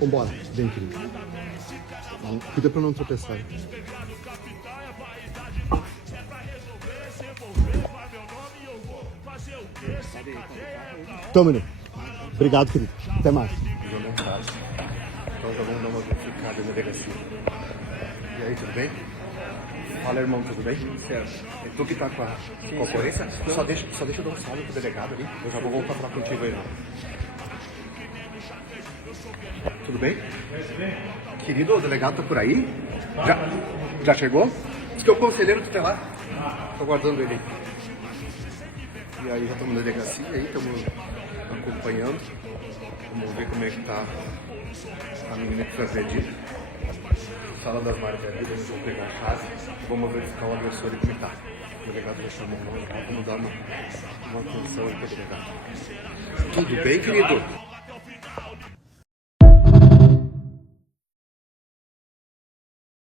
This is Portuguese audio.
Vambora, vem, querido. Cuida pra não tropeçar. Toma, menino. Obrigado, querido. Até mais. Então já vamos dar uma verificada na delegacia. E aí, tudo bem? Fala, irmão, tudo bem? Certo. É tu que tá com a concorrência? Só deixa eu dar um salve pro delegado ali. Eu já vou voltar pra falar contigo aí, não. Tudo bem? Querido, o delegado tá por aí? Já chegou? Diz que é o conselheiro tutelar. Tô aguardando ele. E aí já estamos na delegacia aí, estamos acompanhando. Vamos ver como é que tá a menina que foi agredida. Sala das Margaridas, vamos pegar a chave. Vamos verificar o agressor e como ele tá. O delegado já chamou, vamos dar uma atenção aí pro delegado. Tudo bem, querido?